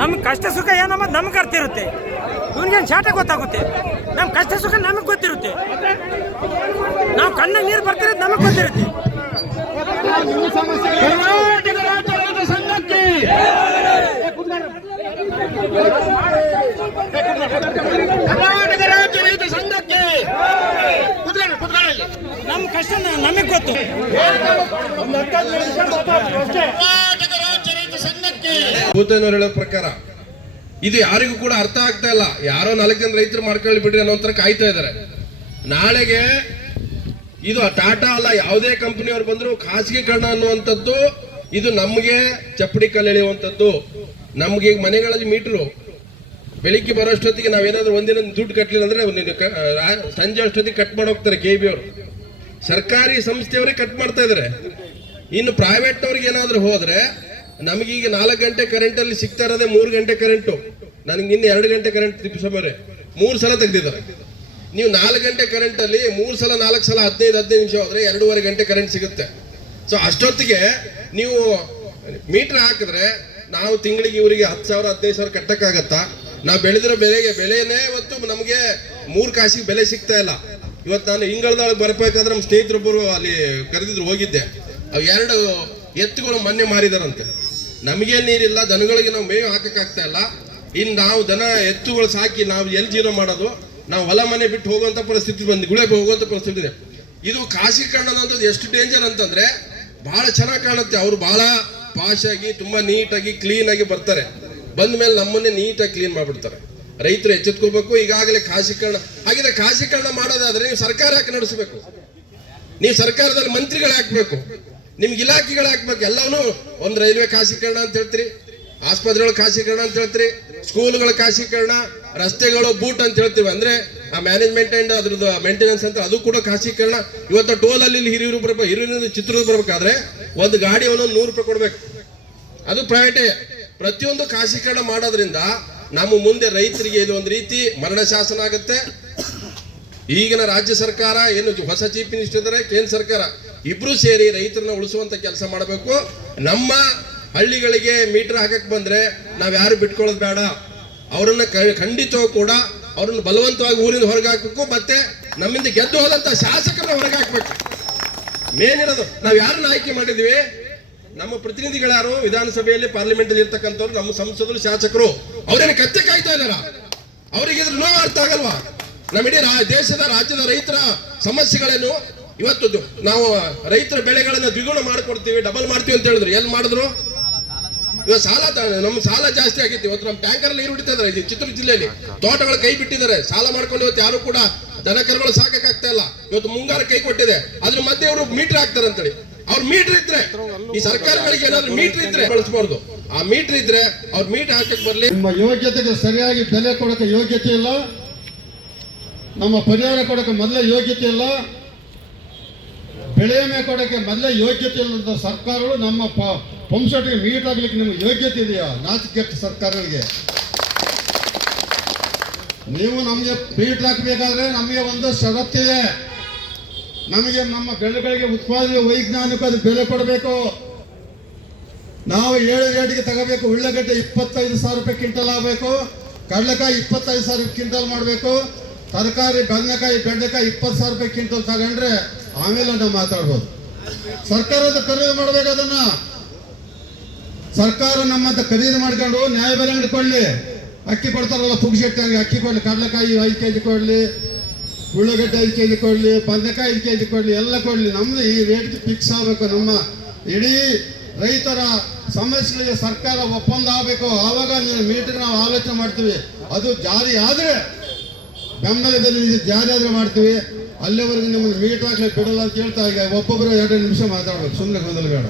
ನಮ್ಗೆ ಕಷ್ಟ ಸುಖ ಏನಮ್ಮ ನಮ್ಗೆ ಅರ್ಥ ಇರುತ್ತೆ, ಇವ್ನಿಗೇನು ಶಾಟ ಗೊತ್ತಾಗುತ್ತೆ. ನಮ್ಮ ಕಷ್ಟ ಸುಖ ನಮಗೆ ಗೊತ್ತಿರುತ್ತೆ, ನಾವು ಕಣ್ಣ ನೀರು ಬರ್ತಿರೋದು ನಮಗೆ ಗೊತ್ತಿರುತ್ತೆ. ನಮ್ಮ ಕಷ್ಟ ನಮಗೆ ಗೊತ್ತು. ಭೂತನವರು ಹೇಳೋ ಪ್ರಕಾರ ಇದು ಯಾರಿಗೂ ಕೂಡ ಅರ್ಥ ಆಗ್ತಾ ಇಲ್ಲ. ಯಾರೋ 4 ಜನ ರೈತರು ಮಾಡ್ಕೊಳ್ಳಿ ಬಿಡ್ರಿ ಅನ್ನೋ ತರ ಕಾಯ್ತಾ ಇದಾರೆ. ನಾಳೆಗೆ ಇದು ಟಾಟಾ ಅಲ್ಲ, ಯಾವುದೇ ಕಂಪನಿಯವರು ಬಂದ್ರು ಖಾಸಗೀಕರಣ ಅನ್ನುವಂಥದ್ದು ಇದು ನಮ್ಗೆ ಚಪ್ಪಡಿ ಕಲ್ಲೆಳೆಯುವಂಥದ್ದು. ನಮ್ಗೆ ಈಗ ಮನೆಗಳಲ್ಲಿ ಮೀಟ್ರು ಬೆಳಿಗ್ಗೆ ಬರೋಷ್ಟೊತ್ತಿಗೆ ನಾವೇನಾದ್ರೂ ಒಂದಿನ ದುಡ್ಡು ಕಟ್ಟಲಿಲ್ಲ ಅಂದ್ರೆ ಸಂಜೆ ಅಷ್ಟೊತ್ತಿಗೆ ಕಟ್ ಮಾಡಿ ಹೋಗ್ತಾರೆ KB ಅವರು. ಸರ್ಕಾರಿ ಸಂಸ್ಥೆಯವರೇ ಕಟ್ ಮಾಡ್ತಾ ಇದಾರೆ. ಇನ್ನು ಪ್ರೈವೇಟ್ ಅವ್ರಿಗೆ ಏನಾದ್ರು ಹೋದ್ರೆ ನಮಗೀಗ 4 ಗಂಟೆ ಕರೆಂಟ್ ಅಲ್ಲಿ ಸಿಗ್ತಾ ಇರೋದೇ 3 ಗಂಟೆ ಕರೆಂಟು. ನನಗೆ ಇನ್ನು 2 ಗಂಟೆ ಕರೆಂಟ್ ತಿಪ್ಪಿಸೋರೆ 3 ಸಲ ತೆಗ್ದಿದ್ದಾರೆ. ನೀವು 4 ಗಂಟೆ ಕರೆಂಟ್ ಅಲ್ಲಿ 3 ಸಲ 4 ಸಲ 15 ನಿಮಿಷ ಹೋದ್ರೆ 2.5 ಗಂಟೆ ಕರೆಂಟ್ ಸಿಗುತ್ತೆ. ಸೊ ಅಷ್ಟೊತ್ತಿಗೆ ನೀವು ಮೀಟರ್ ಹಾಕಿದ್ರೆ ನಾವು ತಿಂಗಳಿಗೆ ಇವರಿಗೆ 10,000 15,000 ಕಟ್ಟಕ್ಕಾಗತ್ತಾ? ನಾವು ಬೆಳೆದಿರೋ ಬೆಲೆನೇ ಇವತ್ತು ನಮಗೆ 3 ಕಾಸಿಗೆ ಬೆಲೆ ಸಿಗ್ತಾ ಇಲ್ಲ. ಇವತ್ತು ನಾನು ಇಂಗಳದೊಳಗೆ ಬರಬೇಕಾದ್ರೆ ನಮ್ಮ ಸ್ನೇಹಿತರೊಬ್ಬರು ಅಲ್ಲಿ ಕರೆದಿದ್ರು, ಹೋಗಿದ್ದೆ. ಅವು 2 ಎತ್ತುಗಳು ಮೊನ್ನೆ ಮಾರಿದಾರಂತೆ. ನಮಗೆ ನೀರಿಲ್ಲ, ದನಗಳಿಗೆ ನಾವು ಮೇವು ಹಾಕಕ್ಕಾಗ್ತಾ ಇಲ್ಲ. ಇನ್ನು ನಾವು ದನ ಎತ್ತುಗಳು ಸಾಕಿ ನಾವು ಎಲ್ಲಿ ಜೀವನ ಮಾಡೋದು? ನಾವು ಹೊಲ ಮನೆ ಬಿಟ್ಟು ಹೋಗುವಂತ ಪರಿಸ್ಥಿತಿ ಗುಳೆಗೆ ಹೋಗುವಂತ ಪರಿಸ್ಥಿತಿ ಇದೆ. ಇದು ಖಾಸಗೀಕರಣ ಅನ್ನೋದು ಎಷ್ಟು ಡೇಂಜರ್ ಅಂತಂದ್ರೆ ಬಹಳ ಚೆನ್ನಾಗಿ ಕಾಣುತ್ತೆ. ಅವರು ಬಹಳ ಪಾಶ್ ಆಗಿ ತುಂಬಾ ನೀಟಾಗಿ ಕ್ಲೀನ್ ಆಗಿ ಬರ್ತಾರೆ. ಬಂದ ಮೇಲೆ ನಮ್ಮನ್ನೇ ನೀಟಾಗಿ ಕ್ಲೀನ್ ಮಾಡ್ಬಿಡ್ತಾರೆ. ರೈತರು ಎಚ್ಚೆತ್ಕೋಬೇಕು. ಈಗಾಗಲೇ ಖಾಸಗೀಕರಣ ಹಾಗಿದ್ರೆ ಖಾಸಗೀಕರಣ ಮಾಡೋದಾದ್ರೆ ನೀವು ಸರ್ಕಾರ ಯಾಕೆ ನಡೆಸಬೇಕು? ನೀವು ಸರ್ಕಾರದಲ್ಲಿ ಮಂತ್ರಿಗಳು ಹಾಕ್ಬೇಕು, ನಿಮ್ಗೆ ಇಲಾಖೆಗಳು ಹಾಕ್ಬೇಕು. ಎಲ್ಲವೂ ಒಂದು ರೈಲ್ವೆ ಖಾಸಗೀಕರಣ ಅಂತ ಹೇಳ್ತೀರಿ, ಆಸ್ಪತ್ರೆಗಳು ಖಾಸಗೀಕರಣ ಅಂತ ಹೇಳ್ತೀರಿ, ಸ್ಕೂಲ್ಗಳ ಖಾಸಗೀಕರಣ, ರಸ್ತೆಗಳು ಬೂಟ್ ಅಂತ ಹೇಳ್ತೀವಿ. ಅಂದ್ರೆ ಆ ಮ್ಯಾನೇಜ್ಮೆಂಟ್ ಅಂಡ್ ಅದ್ರದ್ದು ಮೇಂಟೆನೆನ್ಸ್ ಅಂತ ಅದು ಕೂಡ ಖಾಸಗೀಕರಣ. ಇವತ್ತು ಟೋಲ್ ಅಲ್ಲಿ ಹಿರಿಯೂರು ಚಿತ್ರದುರ್ಗ ಬರ್ಬೇಕಾದ್ರೆ ಒಂದು ಗಾಡಿ ಅವನು 100 ರೂಪಾಯಿ ಕೊಡ್ಬೇಕು, ಅದು ಪ್ರೈವೇಟೇ. ಪ್ರತಿಯೊಂದು ಖಾಸಗೀಕರಣ ಮಾಡೋದ್ರಿಂದ ನಮ್ಮ ಮುಂದೆ ರೈತರಿಗೆ ಇದು ಒಂದು ರೀತಿ ಮರಣ ಶಾಸನ ಆಗುತ್ತೆ. ಈಗಿನ ರಾಜ್ಯ ಸರ್ಕಾರ ಏನು ಹೊಸ ಚೀಫ್ ಮಿನಿಸ್ಟರ್ ಇದ್ದಾರೆ, ಕೇಂದ್ರ ಸರ್ಕಾರ ಇಬ್ರು ಸೇರಿ ರೈತರನ್ನ ಉಳಿಸುವಂತ ಕೆಲಸ ಮಾಡಬೇಕು. ನಮ್ಮ ಹಳ್ಳಿಗಳಿಗೆ ಮೀಟರ್ ಹಾಕಕ್ ಬಂದ್ರೆ ನಾವ್ ಯಾರು ಬಿಟ್ಕೊಳ್ಳೋದು ಬೇಡ. ಅವರನ್ನ ಖಂಡಿತವೂ ಕೂಡ ಅವ್ರನ್ನ ಬಲವಂತವಾಗಿ ಊರಿಂದ ಹೊರಗೆ ಹಾಕ್ಬೇಕು. ಮತ್ತೆ ನಮ್ಮಿಂದ ಗೆದ್ದು ಹೋದಂತ ಶಾಸಕರನ್ನ ಹೊರಗೆ ಹಾಕ್ಬೇಕು. ಮೇನ್ ಇರೋದು ನಾವ್ ಯಾರನ್ನ ಆಯ್ಕೆ ಮಾಡಿದ್ವಿ, ನಮ್ಮ ಪ್ರತಿನಿಧಿಗಳ್ಯಾರು ವಿಧಾನಸಭೆಯಲ್ಲಿ ಪಾರ್ಲಿಮೆಂಟ್ ಅಲ್ಲಿ ಇರ್ತಕ್ಕಂಥವ್ರು, ನಮ್ಮ ಸಂಸದರು, ಶಾಸಕರು. ಅವ್ರೇನು ಕತ್ತೆ ಕಾಯ್ತಾ ಇದಾರ? ಅವ್ರಿಗೆ ಇದ್ರ ನೋವು ಅರ್ಥ ಆಗಲ್ವಾ? ನಮ್ಮ ಇಡೀ ದೇಶದ ರಾಜ್ಯದ ರೈತರ ಸಮಸ್ಯೆಗಳೇನು? ಇವತ್ತು ನಾವು ರೈತರ ಬೆಳೆಗಳನ್ನ ದ್ವಿಗುಣ ಮಾಡ್ಕೊಡ್ತೀವಿ, ಡಬಲ್ ಮಾಡ್ತೀವಿ ಅಂತ ಹೇಳಿದ್ರು. ಎಲ್ಲಿ ಮಾಡಿದ್ರು? ಇವತ್ತು ಸಾಲ, ನಮ್ಮ ಸಾಲ ಜಾಸ್ತಿ ಆಗಿತ್ತು. ಇವತ್ತು ನಮ್ಮ ಟ್ಯಾಂಕರ್ ನೀರು ಹೊಡಿತಾ ಇದಾರೆ. ಚಿತ್ರದುರ್ಗ ಜಿಲ್ಲೆಯಲ್ಲಿ ತೋಟಗಳು ಕೈ ಬಿಟ್ಟಿದ್ದಾರೆ. ಸಾಲ ಮಾಡ್ಕೊಂಡು ಇವತ್ತು ಯಾರು ಕೂಡ ದನ ಕರುಗಳು ಸಾಕಾಗ್ತಾ ಇಲ್ಲ. ಇವತ್ತು ಮುಂಗಾರು ಕೈ ಕೊಟ್ಟಿದೆ. ಅದ್ರ ಮಧ್ಯೆ ಅವರು ಮೀಟರ್ ಹಾಕ್ತಾರೆ ಅಂತೇಳಿ. ಅವ್ರ ಮೀಟರ್ ಇದ್ರೆ ಈ ಸರ್ಕಾರಗಳಿಗೆ ಏನಾದ್ರು ಮೀಟರ್ ಇದ್ರೆ ಬಳಸಬಾರ್ದು. ಆ ಮೀಟರ್ ಇದ್ರೆ ಅವ್ರ ಮೀಟರ್ ಹಾಕಕ್ ಬರ್ಲಿ. ನಿಮ್ಮ ಯೋಗ್ಯತೆಗೆ ಸರಿಯಾಗಿ ಬೆಲೆ ಕೊಡಕ್ಕೆ ಯೋಗ್ಯತೆ ಇಲ್ಲ, ನಮ್ಮ ಪರಿಹಾರ ಕೊಡಕ್ಕೆ ಮೊದಲೇ ಯೋಗ್ಯತೆ ಇಲ್ಲ, ಬೆಳೆ ವಿಮೆ ಕೊಡಕ್ಕೆ ಮೊದಲೇ ಯೋಗ್ಯತೆ ಇಲ್ಲದ ಸರ್ಕಾರಗಳು ನಮ್ಮ ಪಂಪ್ಸೆಟ್ಗೆ ಮೀಟರ್ ಆಗ್ಲಿಕ್ಕೆ ನಿಮ್ಗೆ ಯೋಗ್ಯತೆ ಇದೆಯಾ? ನಾಚಿಕೆಟ್ಟ ಸರ್ಕಾರಗಳಿಗೆ. ನೀವು ನಮಗೆ ಮೀಟರ್ ಹಾಕಬೇಕಾದ್ರೆ ನಮಗೆ ಒಂದು ಷರತ್ತಿದೆ. ನಮಗೆ ನಮ್ಮ ಬೆಳೆಗಳಿಗೆ ಉತ್ಪಾದನೆ ವೈಜ್ಞಾನಿಕ ಬೆಲೆ ಕೊಡಬೇಕು. ನಾವು 7 ರೇಟಿಗೆ ತಗೋಬೇಕು. ಉಳ್ಳಾಗಡ್ಡೆ 25,000 ರೂಪಾಯಿ ಕ್ವಿಂಟಲ್ ಆಗಬೇಕು. ಕಡಲೆಕಾಯಿ 25,000 ಕ್ವಿಂಟಲ್ ಮಾಡಬೇಕು. ತರಕಾರಿ ಬದನೆಕಾಯಿ ಬೆಂಡೆಕಾಯಿ 20,000 ರೂಪಾಯಿ ಕ್ವಿಂಟಲ್ ತಗೊಂಡ್ರೆ ಆಮೇಲೆ ನಾವು ಮಾತಾಡ್ಬೋದು. ಸರ್ಕಾರದ ಖರೀದಿ ಮಾಡ್ಬೇಕು. ಅದನ್ನ ಸರ್ಕಾರ ನಮ್ಮಂತ ಖರೀದಿ ಮಾಡ್ಕೊಂಡು ನ್ಯಾಯ ಬೆಲೆ ಕೊಡ್ಲಿ. ಅಕ್ಕಿ ಕೊಡ್ತಾರಲ್ಲ ಪುಗ್ಶೆಟ್ಟಂಗೆ ಅಕ್ಕಿ ಕೊಡ್ಲಿ. ಕಡಲೆಕಾಯಿ 5 kg ಕೊಡ್ಲಿ, ಉಳ್ಳಾಗಡ್ಡೆ 5 kg ಕೊಡ್ಲಿ, ಬದನೆಕಾಯಿ 5 kg ಕೊಡ್ಲಿ, ಎಲ್ಲ ಕೊಡ್ಲಿ. ನಮ್ದು ಈ ರೇಟ್ಗೆ ಫಿಕ್ಸ್ ಆಗಬೇಕು. ನಮ್ಮ ಇಡೀ ರೈತರ ಸಮಸ್ಯೆಗಳಿಗೆ ಸರ್ಕಾರ ಒಪ್ಪಂದ ಆಗಬೇಕು. ಆವಾಗ ಮೀಟರ್ ನಾವು ಆಲೋಚನೆ ಮಾಡ್ತೀವಿ. ಅದು ಜಾರಿ ಆದ್ರೆ ಬೆಂಬಲ ಬೆಲೆ ಜಾರಿ ಆದ್ರೆ ಮಾಡ್ತೀವಿ. ಅಲ್ಲಿವರೆಗೂ ನಿಮ್ಮನ್ನು ಮೀಟರ್ ಹಾಕ್ಲಿಕ್ಕೆ ಬಿಡಲ್ಲ ಅಂತ ಹೇಳ್ತಾ ಈಗ ಒಬ್ಬೊಬ್ಬರು 2 ನಿಮಿಷ ಮಾತಾಡ್ಬೇಕು. ಸುಮ್ಮನೆ ಗೊಂದಲ ಬೇಡ.